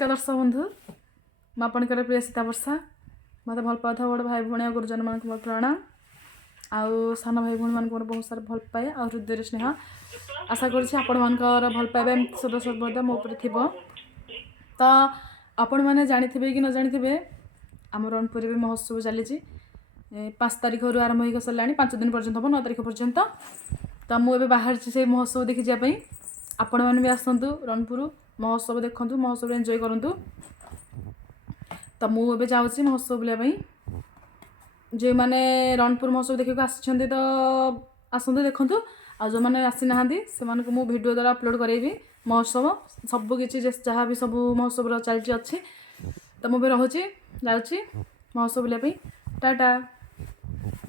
नमस्कार दर्शक बंधु मैं आपंकर प्रिय सीता वर्षा मत भल पाता बड़ भाई भाई गुरुजन मान प्रणाम आउ सान भाई भाई मान बहुत सारा भल पाए आ हृदय स्नेह आशा कर भल पाइबा एम सदा मो उपर थी तो आपण मैंने जानी कि न जानी आम रणपुर भी महोत्सव चली 5 तारिख रू आरंभ हो सारा 5 दिन पर्यंत हम 9 तारिख पर्यंत तो मुझे बाहर से महोत्सव देखी जावाई आपण मैंने भी आसतु रणपुर महोत्सव देखु महोत्सव एंजॉय करूँ तो मुझे जाऊँगी महोत्सव बुलापाई जो मैंने रणपुर महोत्सव देखा आसछन्ति तो आसतु देखु आ जो मैंने आसी ना से मुझे वीडियो द्वारा अपलोड करेबी महोत्सव सबकि जहाँ भी सब महोत्सव चलती अच्छी तो मुझे रोचे जाऊँगी महोत्सव बुलापाई टाटा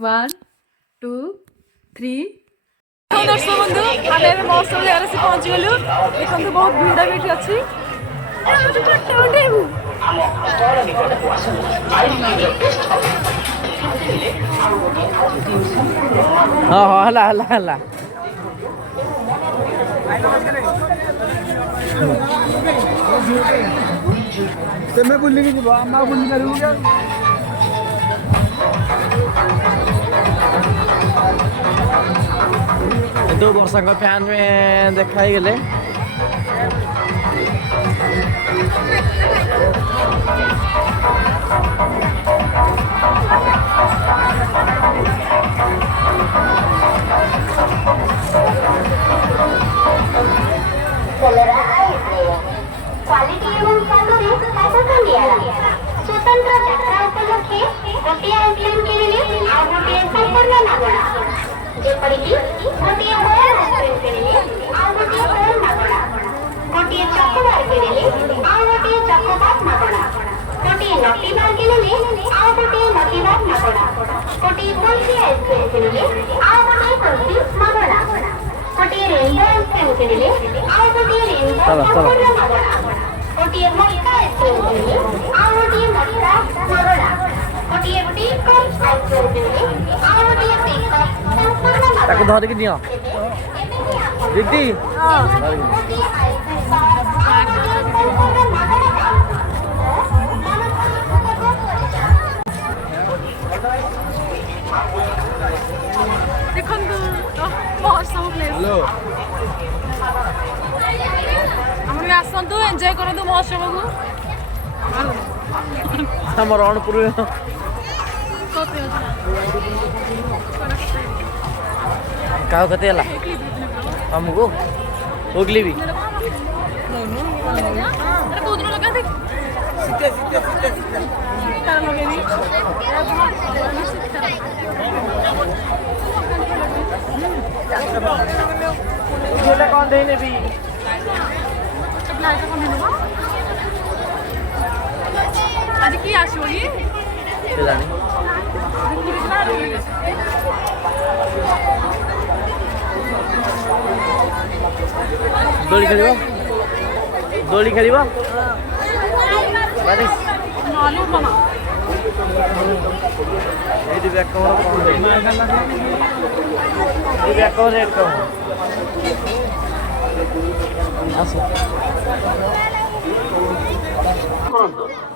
1 2 3 दर्शक बंधु आम महोत्सव जगह से पहुँची गलु देखो बहुत भिड़ भी अच्छी हाँ हाँ हला हला हला तुम्हें बुल्ली की जीवा मैं बुल्ली करूँ क्या दो वर्षा का फैन में देखा ही गले क्वालिटी एवं स्वादरे शासन दिया स्वतंत्र यात्रा उपलक्षे गोटे आइटम किଣିଲେ आ गोटे संपूर्ण मागणा जेपरिकी गोटे होल आइटम किଣିले आ गोटे होल मागणा गोटे चकोबार किଣିले आ गोटे चकोबार मागणा गोटे नटी बार किଣିले आ गोटे नटी बार मागणा गोटे कुल्फी आइसक्रीम किଣିले आ गोटे कुल्फी मागणा गोटे रेनबो आइसक्रीम किଣିले आ गोटे रेनबो संपूर्ण मागणा गोटे मक्का आइसक्रीम किଣିले आ गोटे मक्का मागणा गोटे टीकप आइसक्रीम किଣିले आ गोटे टीकप संपूर्ण मागणा ताको धर के दियो दीदी देखो महोत्सव प्लेस हेलो हम आसतु एंजॉय करूँ महोत्सव को हम रणपुर क्या कहते हैं हमको उगली भी कौन देने भी आज की आसो ये दोली खेल दोली खेल नालू मामा ये बैक कवर ये बैक कवर रेड कवर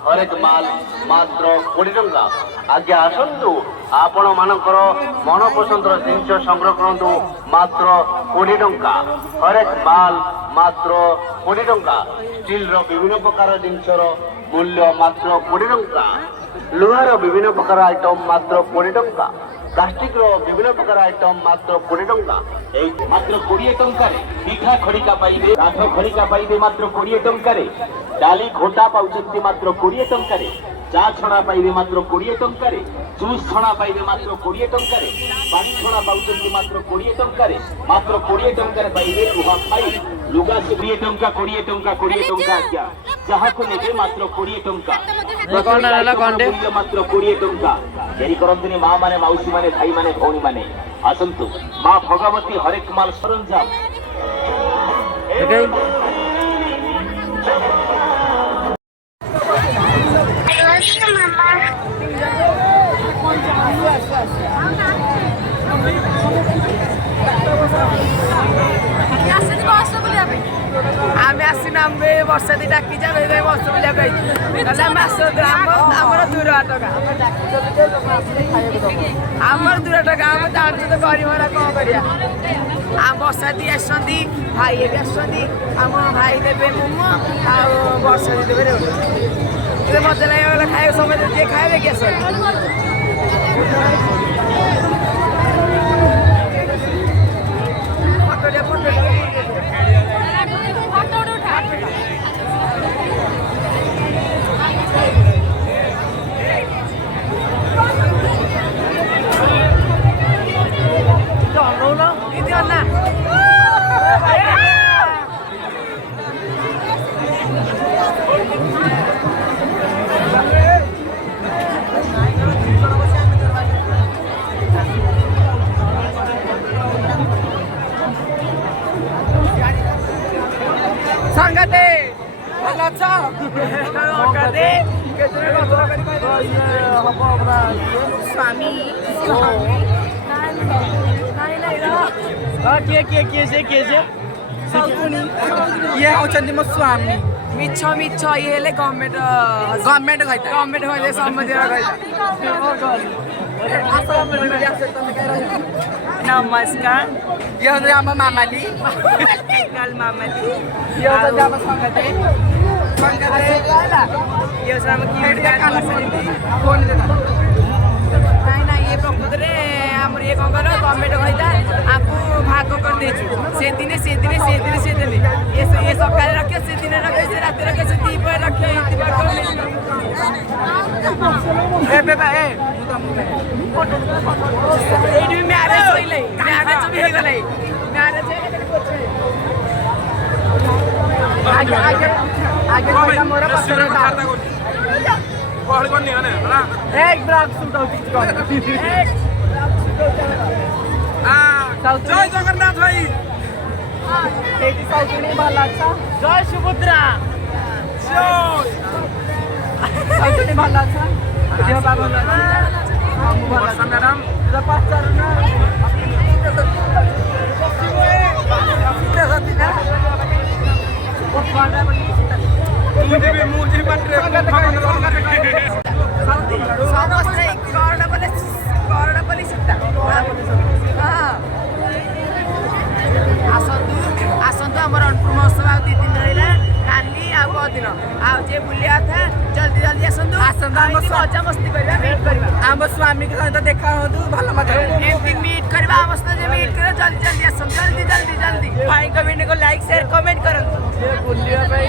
हरेक माल मात्र 20 टंका आज्ञा आसतु आपण मानकर मन पसंद जिन संग्रह करूँ मात्र 20 टंका हरेक माल मात्र 20 टंका स्टील विभिन्न प्रकार जिनसर मूल्य मात्र 20 टंका लुहार विभिन्न प्रकार आइटम मात्र 20 टंका प्लास्टिक विभिन्न प्रकार आइटम मात्र 20 टंका मात्र 20 टंका पिठा खड़िका पाइबे काठ खड़िका पाइबे मात्र 20 टंका डाली घोटा पाउछन्ति मात्र 20 टंका चा छणा पाइबे मात्र 20 टंका जूस छणा पाइबे मात्र 20 टंका पानी छणा पाउछन्ति मात्र 20 टंका मात्र 20 टंका पाइबे लुहा पाई लुगा से 20 टंका 20 टंका 20 टंका क्या जहाँ को नेबे मात्र 20 टंका मात्र 20 टंका देरी करंतुनी माँ माने मौसी माने भाई माने भौणी माने आसंतु माँ भगवती हरेक माल सरंजाम आम आसिना ବର୍ଷା ଦି ଡାକି ଯା ଭାଇ ବସ ବୁଲିବା ପାଇଁ ତାହେଲେ ମାସ ଆମର ଦୂର ଟଙ୍କା ଆମର ଦୂର ଟଙ୍କା ଆମେ ଜାଣୁଛୁ ତ ଗରିବ ହେଲା କ'ଣ କରିବା ଆମ ବର୍ଷା ଦି ଆସୁଛନ୍ତି ଭାଇ ବି ଆସୁଛନ୍ତି ଆମ ଭାଇ ଦେବେ ମୋମୋ ଆଉ ବର୍ଷା ଦି ଦେବେ କେତେ ମଜା ଲାଗିଗଲା ଖାଇବାକୁ ସମୟ ଯିଏ ଖାଇବେ କି ଆସନ୍ତି संगते ଭଲ ଅଛ ସଂଗତେ କେତେ କଥା ସ୍ୱାମୀ କିଏ ସେ ଇଏ ହଉଛନ୍ତି ମୋ ସ୍ୱାମୀ ମିଛ ମିଛ ଇଏ ହେଲେ ଗଭର୍ଣ୍ଣମେଣ୍ଟ କହିଥା ଗଭର୍ଣ୍ଣମେଣ୍ଟ କହିଲେ ସମ୍ମତିର କହିଥା ନମସ୍କାର ଇଏ ହଉଛି ଆମ ମାମାଲି ମାମାଲି ଇଏ ହଉଛନ୍ତି ଆମ ସଂଗତେ ଇଏ ହଉଛି ଆମ ନାଇଁ ନାଇଁ ଇଏ ପ୍ରକୃତରେ ଆମର ଇଏ କ'ଣ କହିଲ ଗଭର୍ଣ୍ଣମେଣ୍ଟ କହିଥା ଆକୁ ଭାଗ କରିଦେଇଛୁ ସେଦିନେ ଇଏ ସକାଳେ ରଖିବ ସେଦିନେ ରଖିବ ସେ ରାତି ରଖିବ ସେ ଦ୍ୱିପହରେ ରଖିବ ଏଇଠି ମ୍ୟାରେଜ ହୋଇଲେ ମ୍ୟାରେଜ ବି ହେଇଗଲା ମ୍ୟାରେଜ ଆଗେ ମୋର ପଛରେ ଜୟ ଜଗନ୍ନାଥ ଭାଇ ଏଇଠି ସାଉଥୁଣୀ ଭଲ ଅଛ ଜୟ ସୁଭଦ୍ରା ସାଉଥୁଣୀ ଭଲ ଅଛ ଦେହ ପା ଭଲ ଅଛି ମୁଁ ଭଲ ଅଛି ମ୍ୟାଡ଼ାମ ପଚାରୁନ ସମସ୍ତେ କରଡ଼ ବୋଲି ସୀତା ଆସନ୍ତୁ ଆମର ରଣପୁର ମହୋତ୍ସବ ଆଉ 2 ଦିନ ରହିଲା କାଲି ଆଉ ପରଦିନ ଆଉ ଯିଏ ବୁଲିବା କଥା ଜଲ୍ଦି ଆସନ୍ତୁ ମଜା ମସ୍ତି କରିବା ମିଟ୍ କରିବା ଆମ ସ୍ୱାମୀଙ୍କ ସହିତ ଦେଖା ହୁଅନ୍ତୁ ଭଲ ମଜା ଏମିତି ମିଟ୍ କରିବା ଆମ ସହିତ ମିଟ୍ କରିବା ଜଲ୍ଦି ଆସନ୍ତୁ ଜଲ୍ଦି ଭାଇଙ୍କ ଭିଡ଼ିଓକୁ ଲାଇକ୍ ସେୟାର କମେଣ୍ଟ କରନ୍ତୁ ବୁଲିବା ପାଇଁ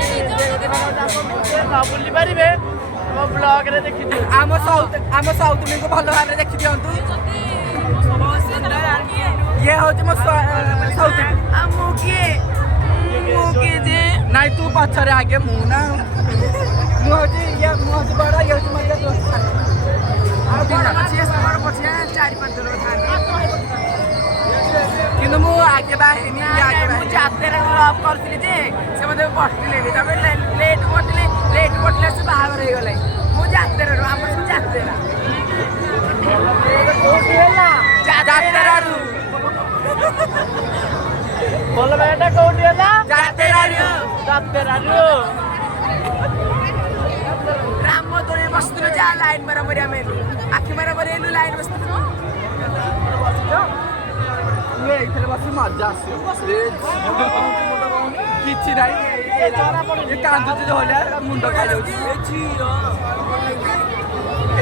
ନ ବୁଲି ପାରିବେ ଆମ ବ୍ଲଗରେ ଦେଖିଛୁ ଆମ ସାଉଥୁଣୀଙ୍କୁ ଭଲ ଭାବରେ ଦେଖି ଦିଅନ୍ତୁ ଇଏ ହଉଛି ମୋ ସାଉଥୁଣୀ ମୁଁ କିଏ ଯେ ନାଇଁ ତୁ ପଛରେ ଆଗେ ମୁଁ ନା ମୁଁ ହଉଛି ବଡ଼ ଇଏ ହଉଛି ମଜା କିନ୍ତୁ ମୁଁ ଆଗେ ବାହାରିନି ମୁଁ ଯାତ୍ରାରେ ଲଭ୍ କରୁଥିଲି ଯେ ସେ ମୋତେ ପଟିଲେ ତାପରେ ଲେଟ୍ ପଟିଲେ ସେ ବାହାଘର ହେଇଗଲେ ମୁଁ ଯାତ୍ରାରୁ ଆମର ସବୁ ଯାତ୍ରା ଯାତ୍ରାରୁ ଭଲ ବ୍ୟାଟା କୋଉଠି ହେଲା ଯାତ୍ରାରୁ ରାମ ଦୋଳି ବସିଥିଲୁ ଯାହା ଲାଇନ୍ ମାରାମରି ଆମେ ହେଲୁ ଆଖି ମାରାମରି ହେଲୁ ଲାଇନ୍ ବସିଥିଲୁ ଏଇଥିରେ ବସି ମଜା ଆସିବ କିଛି ନାହିଁ କାନ୍ଦୁଛି ଭଳିଆ ମୁଣ୍ଡ ଖାଇଯାଉଛି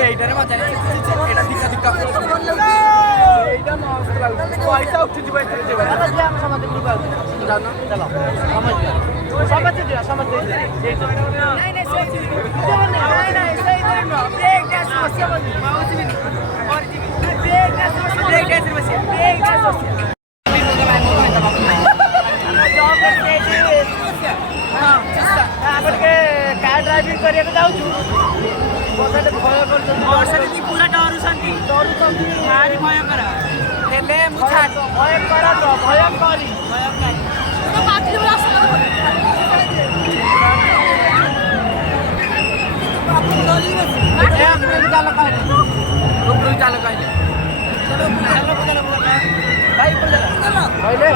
এইটারে মজা লাগছে এটা দিকা দিকা এইটা মস্ত লাগছে পয়সা উঠে দিবা এখানে দেবা দাদা যে আমরা সমাজে গ্রুপ আছে জানো চলো সমাজে দিবা সমাজে দিবা নাই নাই সেই সেই ধরো ব্রেক ডান্স বসে মাউসি বিনি और जी ब्रेक डांस बसे ब्रेक डांस बसे कार ड्राइविंग କରିବାକୁ ଯାଉଛୁ ବର୍ଷାରେ ଭୟ କରୁଛନ୍ତି ବର୍ଷାରେ କି ପୁରା ଡରୁଛନ୍ତି ଭାରି ଭୟଙ୍କର ହେଲେ ମୁଁ ଭୟଙ୍କର ଭୟଙ୍କରୀ ଉପରକୁ ଚାଲ କହିଲେ ଭାଇ କହିଲେ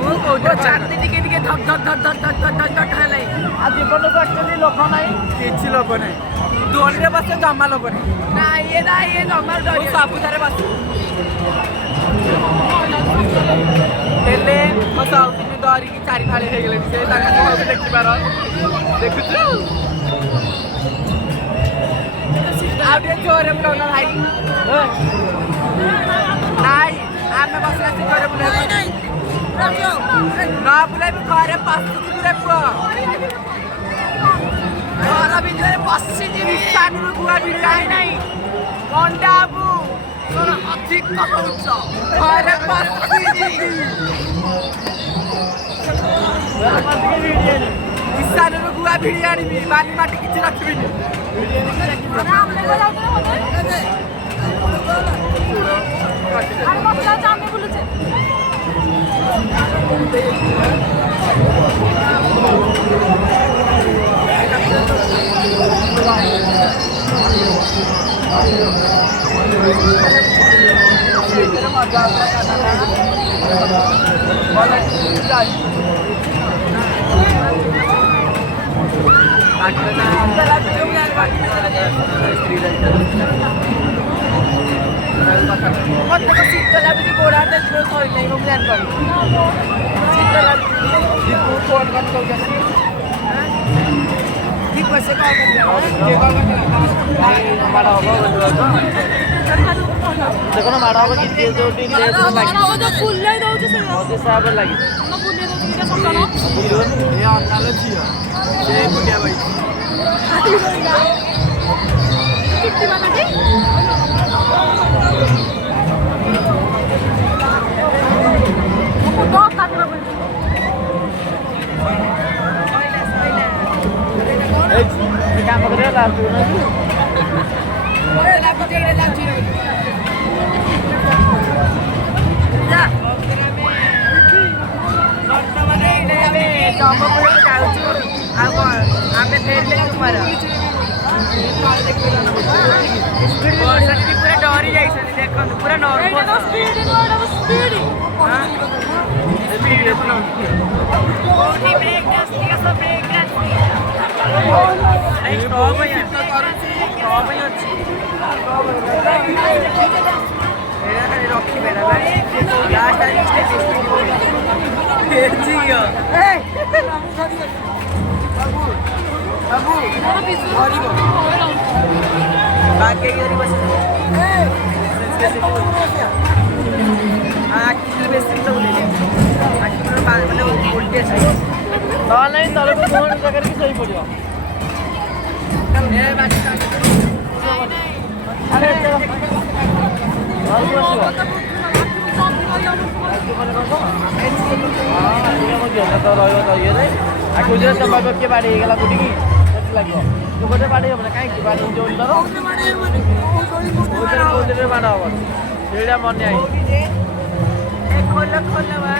ମୁଁ କହୁଛି ଛାତି ଟିକେ ଟିକେ ଧକ୍ ଧକ୍ ଧକ୍ ଧକ୍ ଧକ୍ ଧକ୍ ଧକ୍ ଧକ୍ ହେଲାଣି। ଆଉ ଜୀବନକୁ ଆକ୍ଚୁଆଲି ଲୋକ ନାହିଁ। କିଛି ଲୋକ ନାହିଁ। ଦୋଳିରେ ବସେ ଜମା ଲୋକ ନାହିଁ। ଇଏ ଜମା ଡରି ସବୁଠାରେ ବସେ। ହେଲେ ମୋ ସଉକିନି ଧରିକି ଚାରି ଫାଳି ହେଇଗଲେଣି। ସେ ତାଙ୍କ ସବୁ ଦେଖିପାର ଦେଖୁଛୁ। ଆଉ ଟିକେ ଜୋରରେ ବୁଲାଉନା ଭାଇ। ନାଇଁ ଆମେ ବସି ଆସି ଜୋରରେ ବୁଲେଇବୁ। ନା ବୁଲେଇବୁ ଘରେ ପଶିକି ପୁରା ପୁଅ। ଘର ଭିତରେ ପଶିଯିବି। ସାନରୁ ଗୁଆ ଭିଡାଇ ନାହିଁ। ଗଣ୍ଡା ବାବୁ ତୋର ଅଧିକ ହଉଛ। ଘରେ ପଶିଯିବି। ଇଶାନରୁ ଗୁଆ ଭିଡ଼ି ଆଣିବି। ବାଲି ମାଟି କିଛି ରଖିବିନି। ମତେ ଶୀତ ଲାଗୁଛି ଗୋଡ଼ ହାତ ଶୋଇଲାଣି ମୁଁ ଜାଣିପାରୁନି। ଶୀତ ଲାଗୁଛି। ଫୋନ୍ କରି କହୁଛନ୍ତି ଠିକ୍ ଅଛି। କଣ ଦେଖୁନ ମାଡ଼ ହବ କି ଯିଏ ଯୋଉଠି ହିସାବରେ ଲାଗିଛି। ଏ ଅନାଲ ଝିଅ ସେ ବୁଲିଆ ଭାଇ କାମ କରିବା ଲାଷ୍ଟ ଯାଉଛୁ ଆଉ କଣ ଆମେ ଫେରିଲେ ତୁମର ପୁରା ଡରି ଯାଇଛନ୍ତି। ଦେଖନ୍ତୁ ପୁରା ନହେଲେ ତଳକୁ ଫୋନ୍ ଜାଗାରେ ଶୋଇ ପଡ଼ିବ। ରହିବ ତ ଇଏରେ ଆକୁ ଯେ ତମ କିଏ ବାଡ଼ି ହେଇଗଲା କୋଉଠିକି କେତେ ଲାଗିବ ତୁ ଗୋଟେ ବାଡ଼ି ହବ ନା କାହିଁକି ବାଡ଼ି ଯୋଉ ତର କୋଉଥିରେ ମାଡ଼ ହବ ସେଇଟା ମନେ ଆଇ ଖୋଲ ଖୋଲ ବା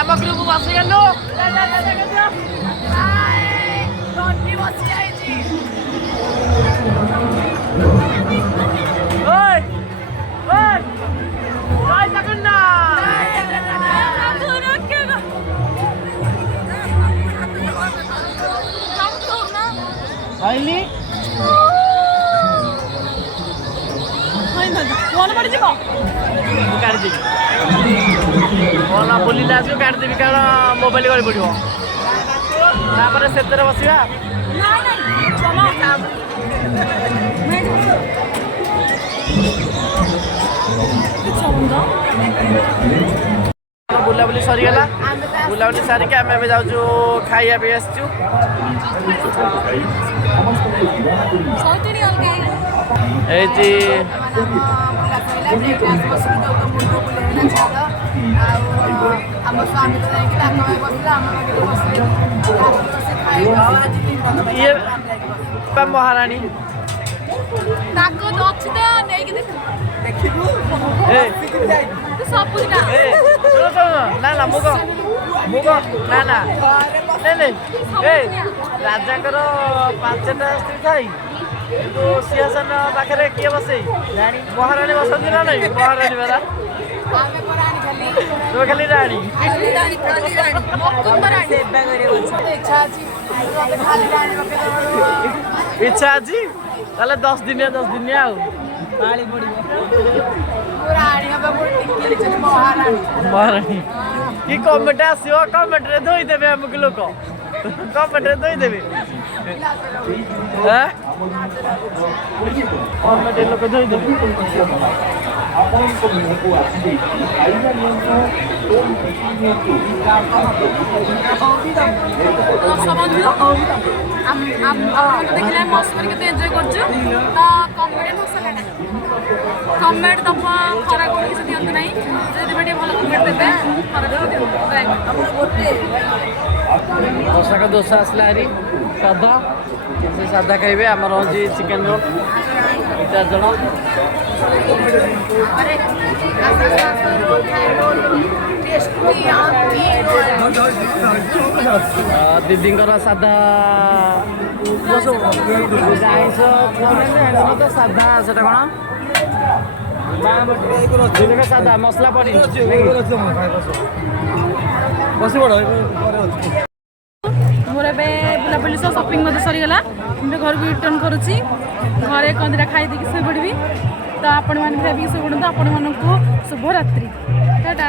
ଆମ ଗ୍ରୁପ ବସିଗଲୁ ଫୋନ୍ ପଡ଼ିଯିବ କାଢ଼ିଦେବି ଫୋନ୍ ବୁଲିଲେ ଆସିବ କାଢ଼ିଦେବି କାରଣ ମୋବାଇଲ ଗଳି ପଡ଼ିବ ତାପରେ ସେଥିରେ ବସିବା ବୁଲାବୁଲି ସରିଗଲା ବୁଲାବୁଲି ସାରିକି ଆମେ ଏବେ ଯାଉଛୁ ଖାଇବା ପାଇଁ ଆସିଛୁ ହେଇଛି ଇଏ ମହାରାଣୀ ନା ମୁଁ ନା ରାଜାଙ୍କର 5ଟା ସ୍ତ୍ରୀ ଥାଇ କିନ୍ତୁ ସିଂହାସନ ପାଖରେ କିଏ ବସେ ମହାରାଣୀ ବସନ୍ତି ନା ନାଇଁ ମହାରାଣୀ ପରା ତୁ ଖାଲି ରାଣୀ ଇଚ୍ଛା ଅଛି ତାହେଲେ 10 ଦିନିଆ ଆଉ ମହାରାଣୀ କି କମେଣ୍ଟ ଆସିବ କମେଣ୍ଟରେ ଧୋଇଦେବେ ଆମକୁ ଲୋକ କମେଣ୍ଟରେ ଧୋଇଦେବେ କମେଣ୍ଟରେ ଲୋକ ଧୋଇଦେବେ ଦେଖିଲେ ମସ୍ତ କେତେ ଏନ୍ଜୟ କରୁଛୁ ତ କମେଣ୍ଟ ଦବ ଖରାପ କିଛି ଦିଅନ୍ତୁ ନାହିଁ ଯଦି ଟିକେ ଭଲ କମେଣ୍ଟ ଦେବେ ପୋଷାକ ଦୋଷ ଆସିଲା ହାରି ସାଧା ସେ ସାଧା ଖାଇବେ ଆମର ହେଉଛି ଚିକେନ୍ ରୋଲ୍ 4 ଜଣ ଦିଦିଙ୍କର ସାଧା ଆଇଁଷ ତ ସାଧା ସେଟା କ'ଣ ସାଧା ମସଲା ପଡ଼ି ମୋର ଏବେ ବୁଲାବୁଲି ସହ ସପିଂ ମଧ୍ୟ ସରିଗଲା ମୁଁ ଘରକୁ ରିଟର୍ନ କରୁଛି ଘରେ କ'ଣ ଦିଟା ଖାଇ ଦେଇକି ଶୋଇପଡ଼ିବି ତ ଆପଣମାନେ ଭାବିକି ଶୋଇପଡ଼ନ୍ତୁ ଆପଣମାନଙ୍କୁ ଶୁଭରାତ୍ରି ଟାଟା।